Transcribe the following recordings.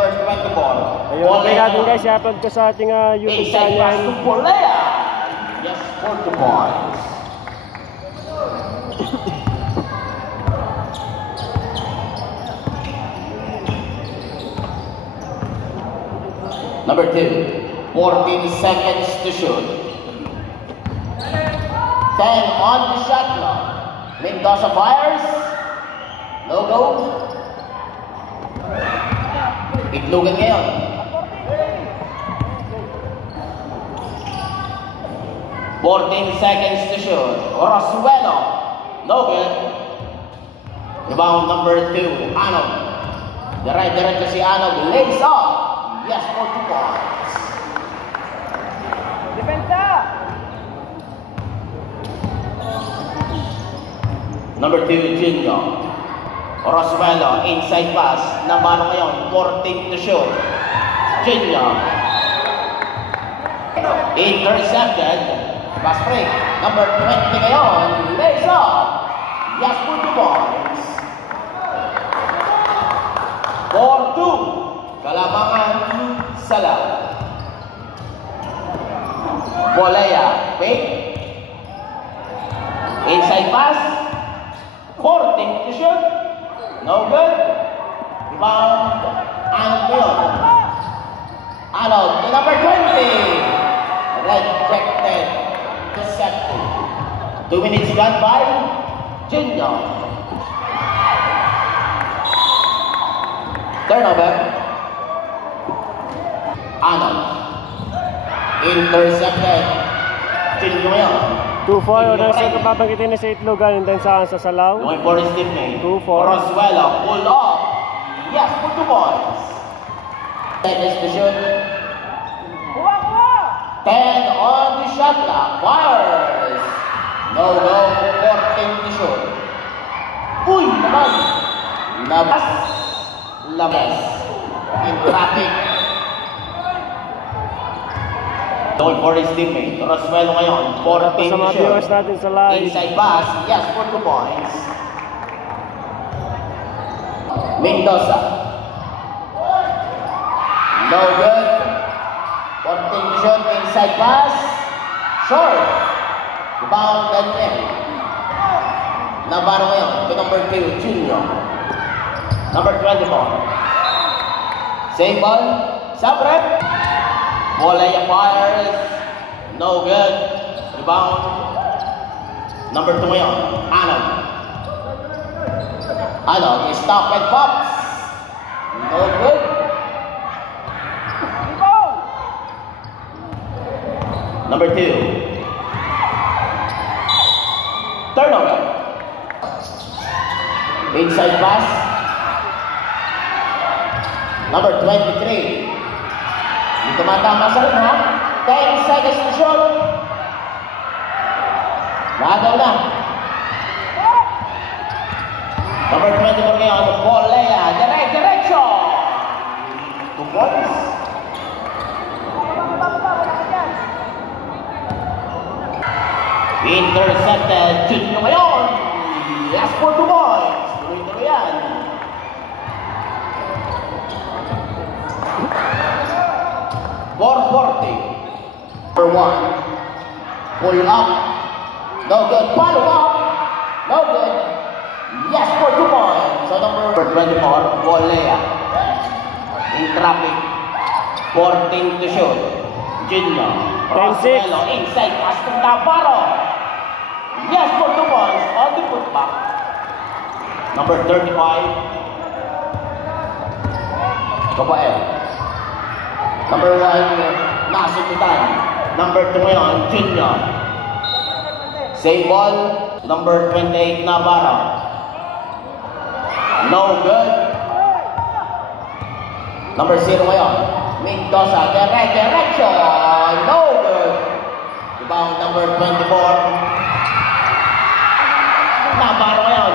number 24. Ayun, okay natin guys, i-upload ko sa ating YouTube channel. Yes, 40 points. Number 2, 14 seconds to shoot. 10 on the shot clock. Mendoza fires. No go. Itlogan ngayon. 14 seconds to shoot. Orasuelo. No good. Rebound number 2, Arnold. Diretso si Arnold. Lays up. Yes, 40 points. Depensa! Number 2, Jingo. Orasuelo, inside pass. Nabalo ngayon, 14 to shoot. Jingo. Intercepted. Pass break. Number 20 ngayon. Lays up. Yes, 40 points. 4-2. Kalamangan Salam. Bolea, fake. Inside pass. 14 to shoot. No good. Rebound. Arnold. Arnold to number 20. Rejected. Deceptive. 2 minutes gone by. Jingo. Turnover. Arnold. Intercepted. Jingo ngayon. 2-4, unang set na papangkitin ni sa Itlogan, and then sa Salaw. Going for his teammate. 2-4. Orasuelo, pull off. Yes, for 2 points. 10 is to shoot. 10 on the shot clock. Fires. No go. 14 to shoot. Uy, naman. Labas. Labas. In traffic. Going for his teammate. Orasuelo ngayon. 14 Sa to mga shoot. viewers natin sa live. Inside pass. Yes, for 2 points. Mendoza. No good. 14 to shoot. Inside pass. Short. Rebound and in. Nabaro ngayon. To number 2, Junior. Number 24. Same ball. Sabrep. Bolea fires. No good. Rebound. Number 2 ngayon. Arnold. Arnold is stopped and pops. No good. Number 2. Turnover. Inside pass. Number 23. Hindi tumatama sa rin, ha? 10 seconds to shoot. Nagaw na. Number 24 ngayon, Bolea. Diretso. 2 points. Intercepted. Shoot nyo ngayon. Last for 2 points. Tuloy-tuloy yan. Number 1. Pull up. No good. Follow up. No good. Yes for 2 points. So number 24, Bolea. In traffic. 14 to shoot. Junior. Orasuelo inside pass to Navarro. Yes for 2 points on the putback. Number 35. Kapael. Number 1, Nasukutan. Number 2 ngayon, Junior. Same ball. Number 28, Navarro. No good. Number 0 ngayon, Mendoza. Diretso. No good. Rebound number 24. Navarro ngayon.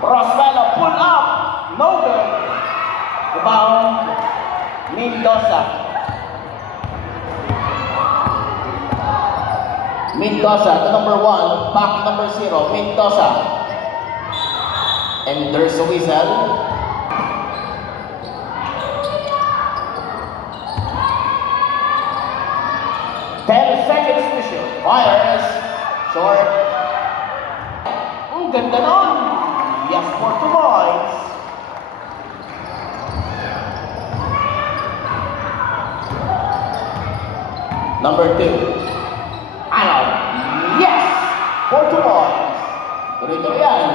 Orasuelo, pull up. No good. Rebound Mendoza. Mendoza to number 1, back number 0, Mendoza. And there's a whistle. shoot. Fires. Short. Ang ganda nun. Yes, for 2 points. Number 2. Ano? Yes! For 2 points. Tuloy-tuloy yan.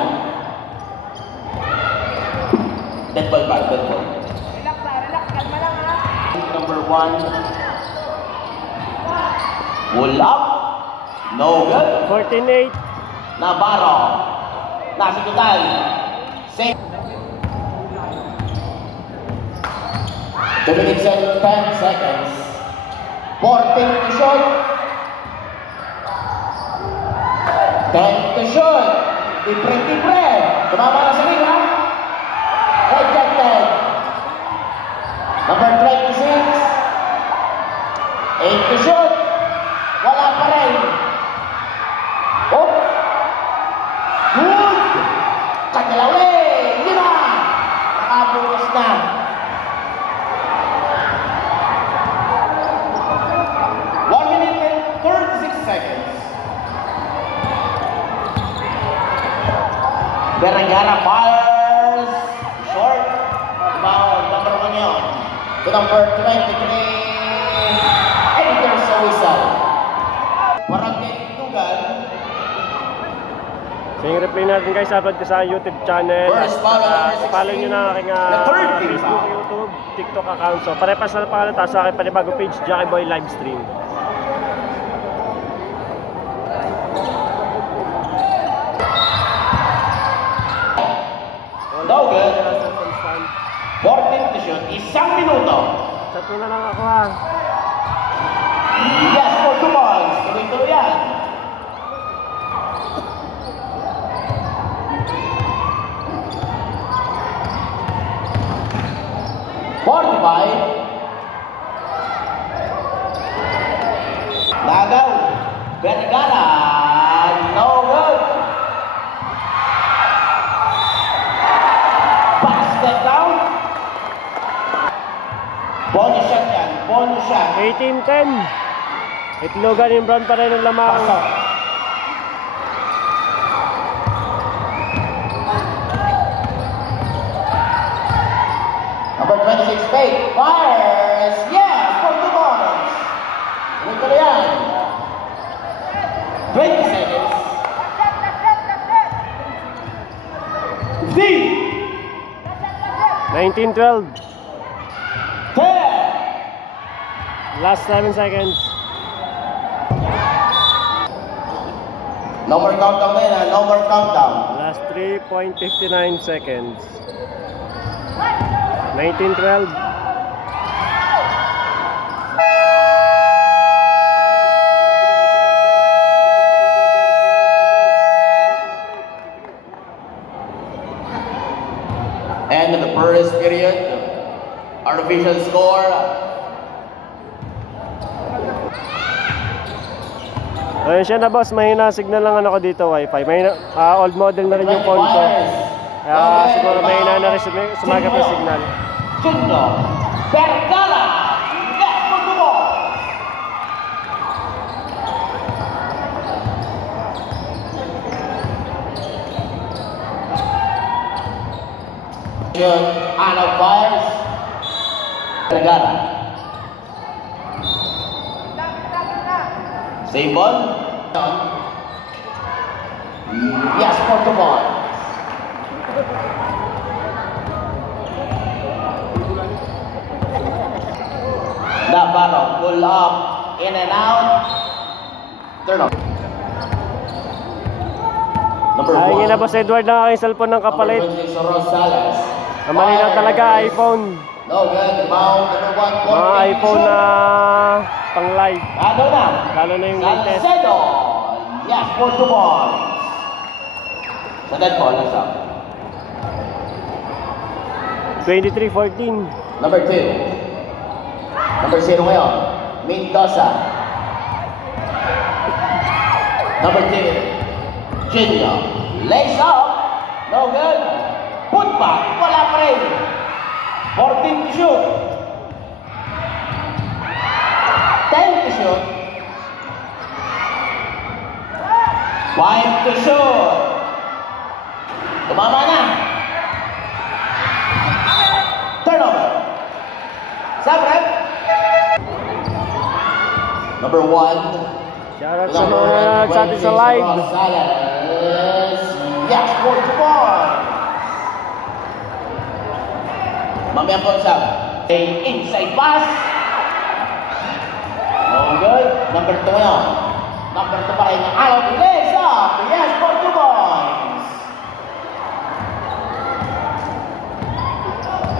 Dead ball ba? Dead ball. Relax, kalma lang ha. Number 1. Pull up. No good. 14-8. Navarro. Nasigutan. Safe. 2 minutes and 10 seconds. 14 to shoot. 10 to shoot. Tipre-tipre. Tumama na sa liga. Rejected. Number 26. 8 to shoot. Wala pa rin. Oh. Good. Kanilawi. Yun na. Nakabukas na. Vergara fires short. Foul number 1 yun. To number 23. And there's a whistle. Parang tintugan. So yung replay natin guys, upload ko sa YouTube channel. First foul number 16. Follow nyo na aking Facebook, YouTube, TikTok account. So pare-pas na pangalan tayo sa aking panibagong page, Jackie Boy Livestream. No good. 14 to shoot. 1 minuto. Tatlo na lang ako ha. Yes, for 2 points. Tuloy-tuloy yan. Lagaw. Vergara. No good. Step down. Bonus shot yan. Bonus shot. 18-10. Itlogan yung Brown pa rin ng lamang. Pasok. Number 26, Faith. Fires. Yes, for 2 points. Ito na yan. 20 seconds. 15. 19-12. 10. Last 7 seconds. No more countdown na yan, ha? No more countdown. Last 3.59 seconds. 19-12. End of the first period. Artificial score. Ayun siya na boss, mahina signal lang ano ko dito, wifi. Mahina, old model na rin yung phone ko. Kaya siguro mahina na rin sumagap ng signal. Junior Vergara. Yes, for 2 points. Ana fires. Vergara. Save ball. Yes, for 2 points. Navarro pull up, in and out. Turn off. Number 1. Ayun na boss Edward ng aking cellphone ng kapalit. Number 26, Rosales. Ang malinaw talaga, iPhone. No good. Rebound. Number 1. Mga iPhone na pang live. Lalo na. Lalo na yung latest. Salcedo. Yes, for 2 points. Sa dead ball, nasa. 23-14. Number 2. Number 0 ngayon. Mendoza. Number 2. Junior. Lays up. No good. Put back. Wala pa rin. 14 to shoot. 10 to shoot. 5 to shoot. Tumama na. Turnover. Sabrek. Number 1. Shoutout sa mga sa atin sa live. Yes, 4 to 1. Mamaya po sa inside pass. No good. Number 2 ngayon. Number 2 pa rin ang Alon Ilesa. Yes, 4 to 1.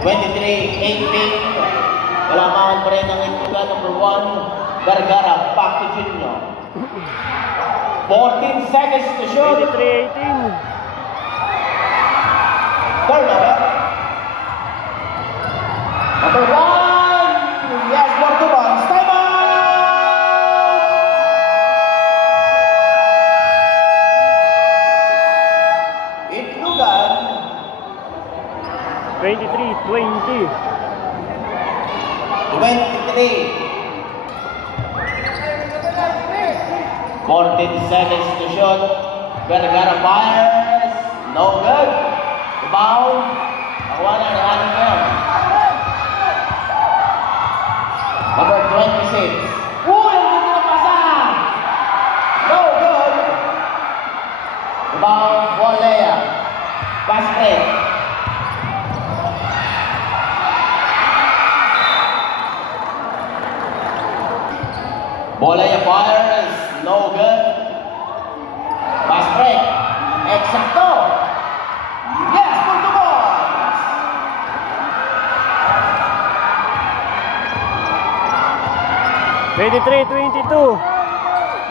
23-18. Kalamangan pa rin ang ituga. Number 1. Gargara, back to Junior. 14 seconds to shoot. 23-18. Turnover. Number 1. Yes, 4 to 1. Time out. Itlugan. 23-20. 23. 14 seconds to shoot. Vergara fires. No good. Rebound. Nakuha na ng ating ngayon. Number 26. Uy! Ang ganda ng pasa! No good. Rebound. Bolea. Pass break. Bolea fires. No good. Pass break. Exacto. Yes, for the balls.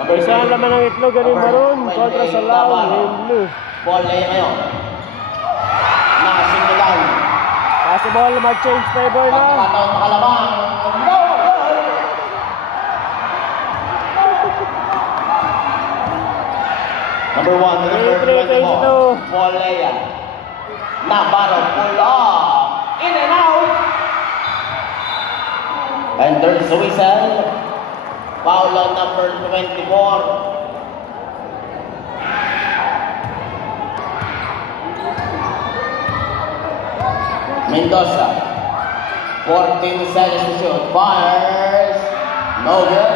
Number Isa ang laman ng itlog, galing maroon. Kontra sa Lao, game blue. Bolea ngayon. Nakasimulan. Possible mag-change favor na. Pagkakataon makalabang. No good. Number 1 to number 24. Bolea. Navarro pull off. In and out. And there's a whistle. Foul on number 24. Mendoza. 14 seconds to shoot. Fires. No good.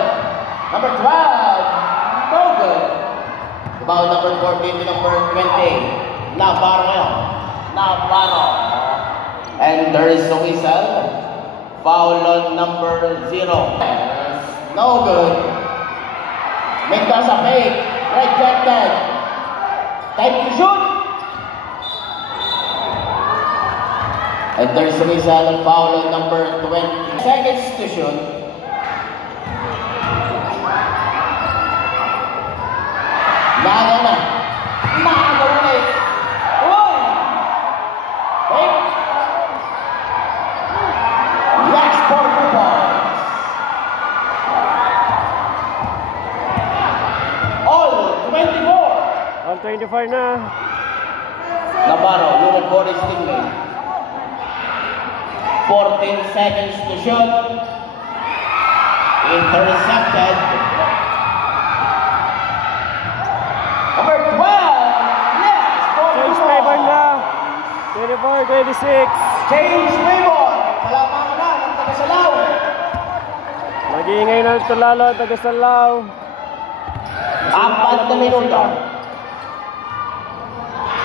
Number 12. No good. Foul number 14 to number 20. Navarro ngayon. Navarro. And there is a whistle. Foul on number 0. No good. Mendoza fake. Rejected. Time to shoot. And there's a whistle. Foul on number 20. Seconds to shoot. Naaga na. Naaga ulit. Uy! Fake. Last 4 balls. All 24. All 24 na. Navarro, looking for his teammate. 14 seconds to shoot. Intercepted. Number 12. Yes, Change favor na. 24-26. Change favor. Kalamangan na ng taga-Salaw. Mag-iingay na ito lalo ang taga-Salaw. 4 na minuto.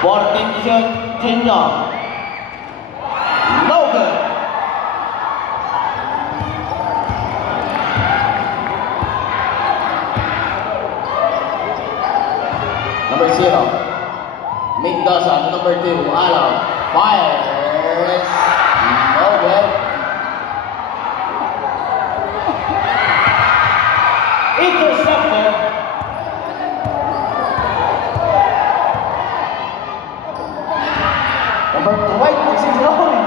14 to shoot. Junior. No good. Number 0. Mendoza. Number 2. Alon. Fires. No good. Intercepted. Number 26. No good.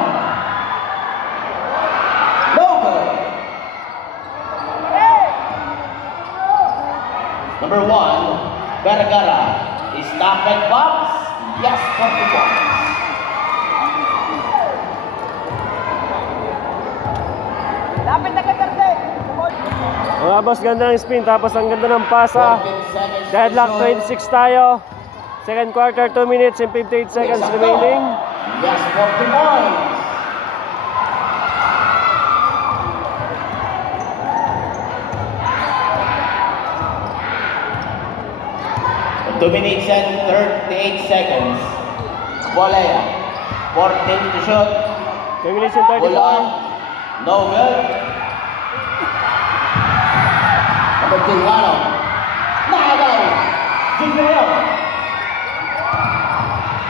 Number 1. Vergara. Stop and box. Yes, 40 points. Lapit na ka, Tarte. Mga boss, ganda ng spin. Tapos ang ganda ng pasa. 14 seconds. Deadlock 26 tayo. Second quarter, 2 minutes and 58 seconds remaining. Yes, 40 points. Two minutes and 38 seconds. Volea. 14 to shoot. 2 minutes and 30 Pull up. No good. Number 2, Lano. Nakagaw. Junior.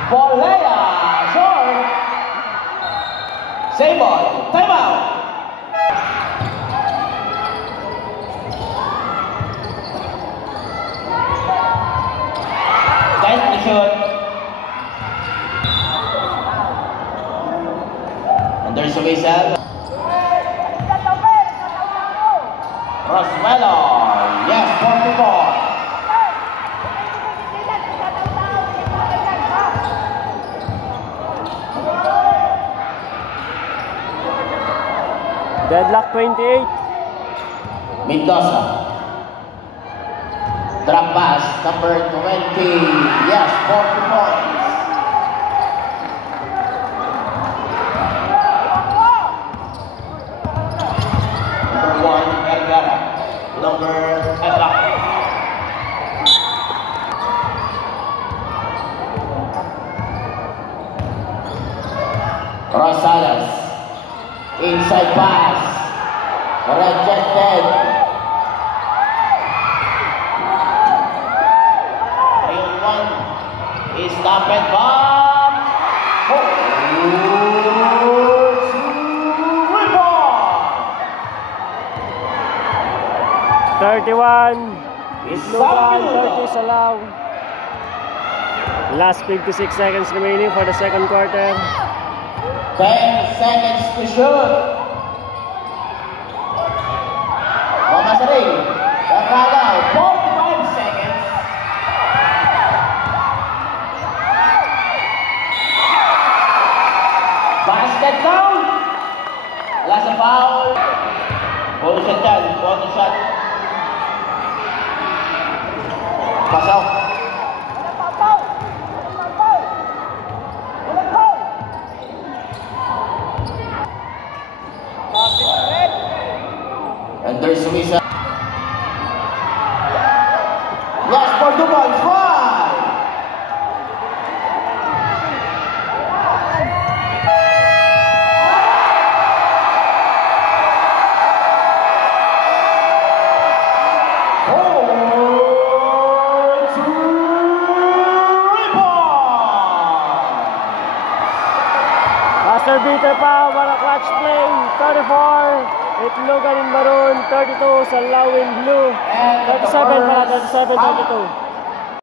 Volea. Short. Save ball. Time out. Time to shoot. And there's a whistle. Rosmello. Yes, 44. Deadlock 28. Mendoza. Drop pass, number 20. Yes, 40 points. Number 1, Vergara. Number 11. Rosales. Inside pass. Rejected. 3-1. He stopped it. Bomb. Rebound. 31. Is Lugan, 30 sa Lao. Last 56 seconds remaining for the second quarter. 10 seconds to shoot. Mamasaring. Kakagaw. 45 seconds. Basket down. Wala sa foul. Ball shot yan. Ball shot. Pasaw. And there's a whistle. Yes, for 2 points. Why? Master beater pa, wala clutch play. 34. Itlogan in maroon, 32 sa Lao in blue. 37 pala, 37, 32.